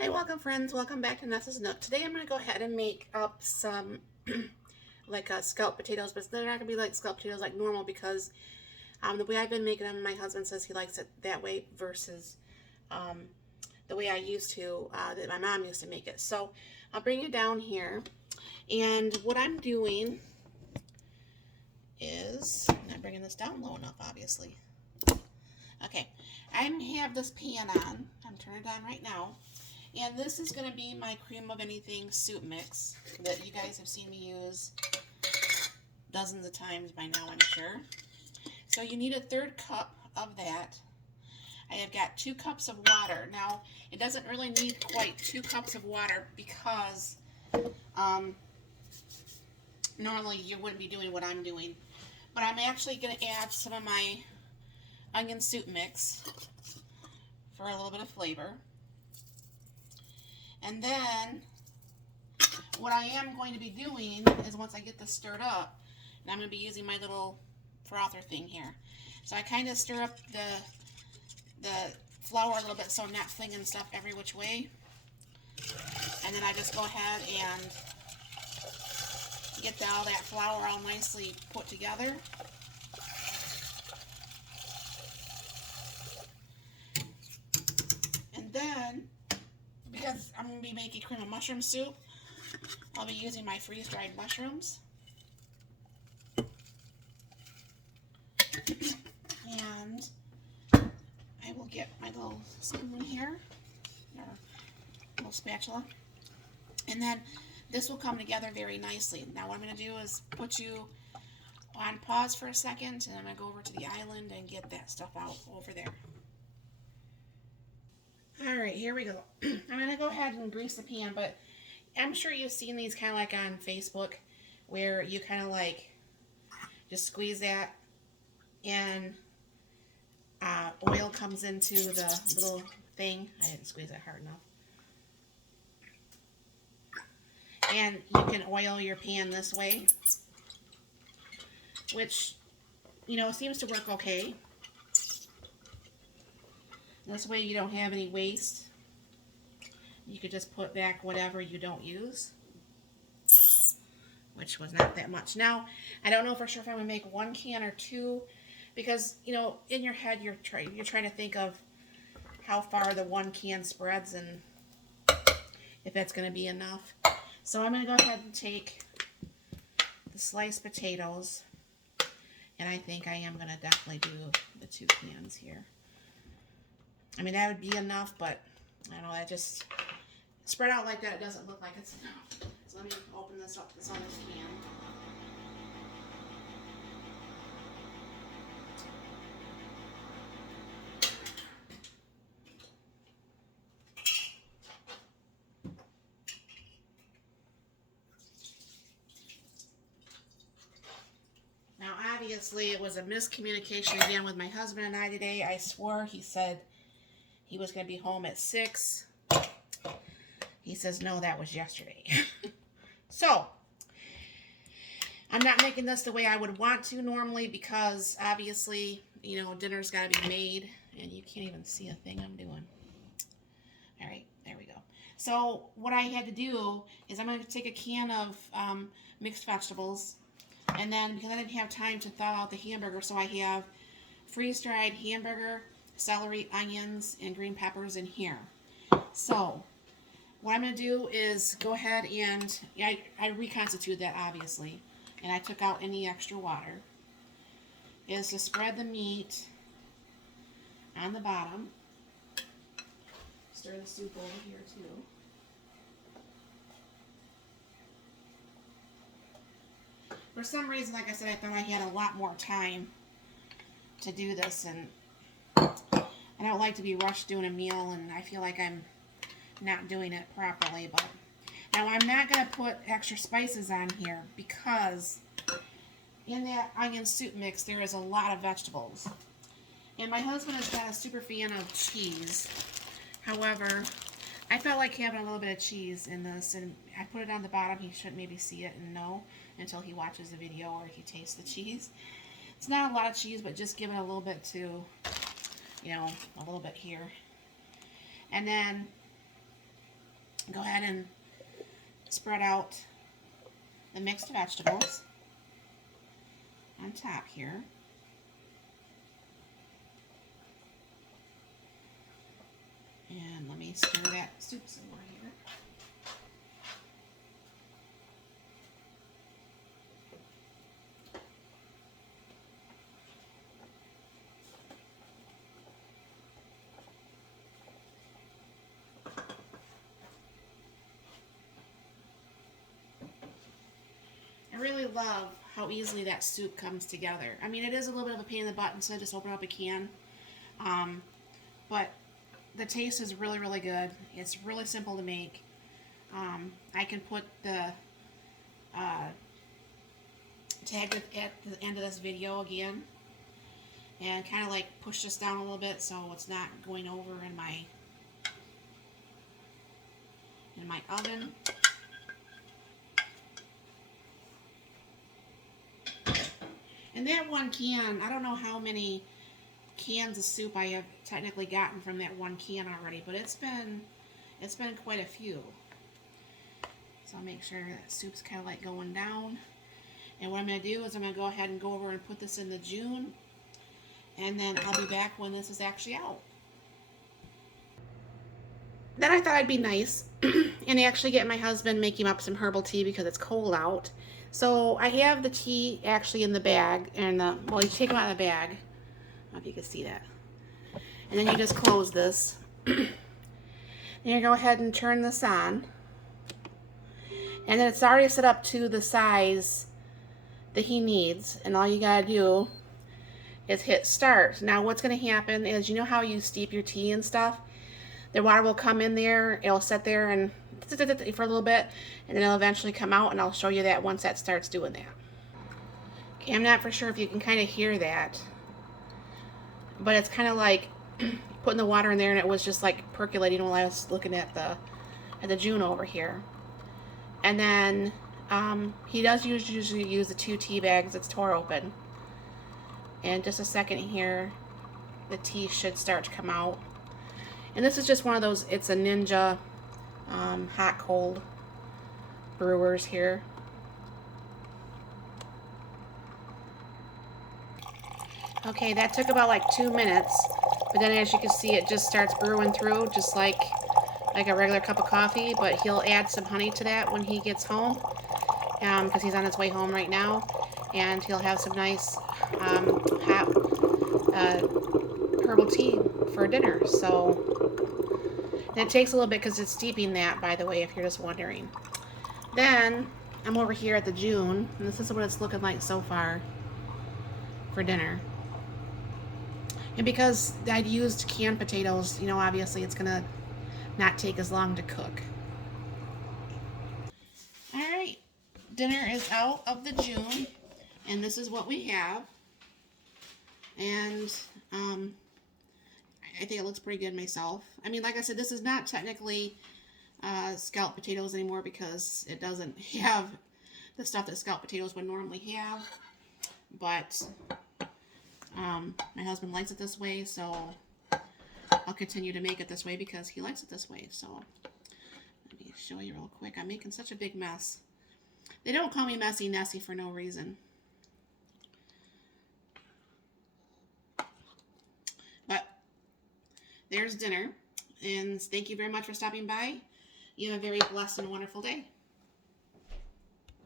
Hi, welcome friends. Welcome back to Nessa's Nook. Today I'm going to go ahead and make up some like scalloped potatoes, but they're not going to be like scalloped potatoes like normal because the way I've been making them, my husband says he likes it that way versus um, the way I used to, that my mom used to make it. So I'll bring you down here. And what I'm doing is, I'm not bringing this down low enough, obviously. Okay, I have this pan on. I'm turning it on right now. And this is going to be my cream of anything soup mix that you guys have seen me use dozens of times by now, I'm sure. So you need a third cup of that. I have got 2 cups of water. Now, it doesn't really need quite 2 cups of water because um, normally you wouldn't be doing what I'm doing. But I'm actually going to add some of my onion soup mix for a little bit of flavor. And then what I am going to be doing is once I get this stirred up, and I'm going to be using my little frother thing here. So I kind of stir up the flour a little bit so I'm not flinging stuff every which way. And then I just go ahead and get all that flour all nicely put together. And then, because I'm going to be making cream of mushroom soup, I'll be using my freeze-dried mushrooms. And I will get my little spoon here, or little spatula. And then this will come together very nicely. Now what I'm going to do is put you on pause for a second, and I'm going to go over to the island and get that stuff out over there. Alright, here we go. I'm going to go ahead and grease the pan, but I'm sure you've seen these kind of like on Facebook where you kind of like just squeeze that and oil comes into the little thing. I didn't squeeze it hard enough. And you can oil your pan this way, which, seems to work okay. This way you don't have any waste. You could just put back whatever you don't use, which was not that much. Now, I don't know for sure if I'm going to make 1 can or 2, because, in your head you're trying to think of how far the 1 can spreads and if that's going to be enough. So I'm going to go ahead and take the sliced potatoes, and I think I am going to definitely do the 2 cans here. I mean, that would be enough, but I don't know, that just spread out like that, it doesn't look like it's enough. So let me open this up, this other can. Now, obviously, it was a miscommunication again with my husband and I today. I swore he said he was going to be home at 6. He says, no, that was yesterday. So, I'm not making this the way I would want to normally because, obviously, dinner's got to be made. And you can't even see a thing I'm doing. All right, there we go. So, what I had to do is I'm going to take a can of mixed vegetables. And then, because I didn't have time to thaw out the hamburger, so I have freeze-dried hamburger, celery, onions, and green peppers in here. So, what I'm going to do is go ahead and, I reconstituted that, obviously, and I took out any extra water, is to spread the meat on the bottom. Stir the soup over here, too. For some reason, like I said, I thought I had a lot more time to do this, and I don't like to be rushed doing a meal, and I feel like I'm not doing it properly. But now I'm not going to put extra spices on here because in that onion soup mix there is a lot of vegetables, and my husband is not a super fan of cheese. However, I felt like having a little bit of cheese in this, and I put it on the bottom. He shouldn't maybe see it and know until he watches the video or he tastes the cheese. It's not a lot of cheese, but just give it a little bit to, a little bit here. And then go ahead and spread out the mixed vegetables on top here. And let me stir that soup some more here. I really love how easily that soup comes together. I mean, it is a little bit of a pain in the butt instead of just open up a can. But the taste is really, really good. It's really simple to make. I can put the tag at the end of this video again and kind of like push this down a little bit so it's not going over in my oven. And that one can, I don't know how many cans of soup I have technically gotten from that one can already, but it's been quite a few. So I'll make sure that soup's kind of like going down. And what I'm going to do is I'm going to go ahead and go over and put this in the June, and then I'll be back when this is actually out. Then I thought I'd be nice and actually get my husband, make him up some herbal tea because it's cold out. So I have the tea actually in the bag, and well, you take them out of the bag. I don't know if you can see that. And then you just close this. Then you go ahead and turn this on. And then it's already set up to the size that he needs. And all you gotta do is hit start. Now what's gonna happen is, you know how you steep your tea and stuff? The water will come in there, it'll sit there and for a little bit, and then it'll eventually come out, and I'll show you that once that starts doing that. Okay, I'm not for sure if you can kind of hear that, but it's kind of like putting the water in there, and it was just like percolating while I was looking at the June over here. And then he does usually use the 2 tea bags that's tore open. And just a second here, the tea should start to come out. And this is just one of those, it's a Ninja hot cold brewers here. Okay, that took about like 2 minutes, but then as you can see, it just starts brewing through just like a regular cup of coffee, but he'll add some honey to that when he gets home, because he's on his way home right now, and he'll have some nice hot herbal tea for dinner. So and it takes a little bit because it's steeping that, by the way, if you're just wondering. Then I'm over here at the June, and this is what it's looking like so far for dinner. And because I'd used canned potatoes, you know, obviously it's gonna not take as long to cook. Alright, dinner is out of the June, and this is what we have. And I think it looks pretty good myself. I mean, like I said, this is not technically scalloped potatoes anymore because it doesn't have the stuff that scalloped potatoes would normally have. But my husband likes it this way, so I'll continue to make it this way because he likes it this way. So let me show you real quick. I'm making such a big mess. They don't call me Messy Nessie for no reason. But there's dinner, and thank you very much for stopping by. You have a very blessed and wonderful day.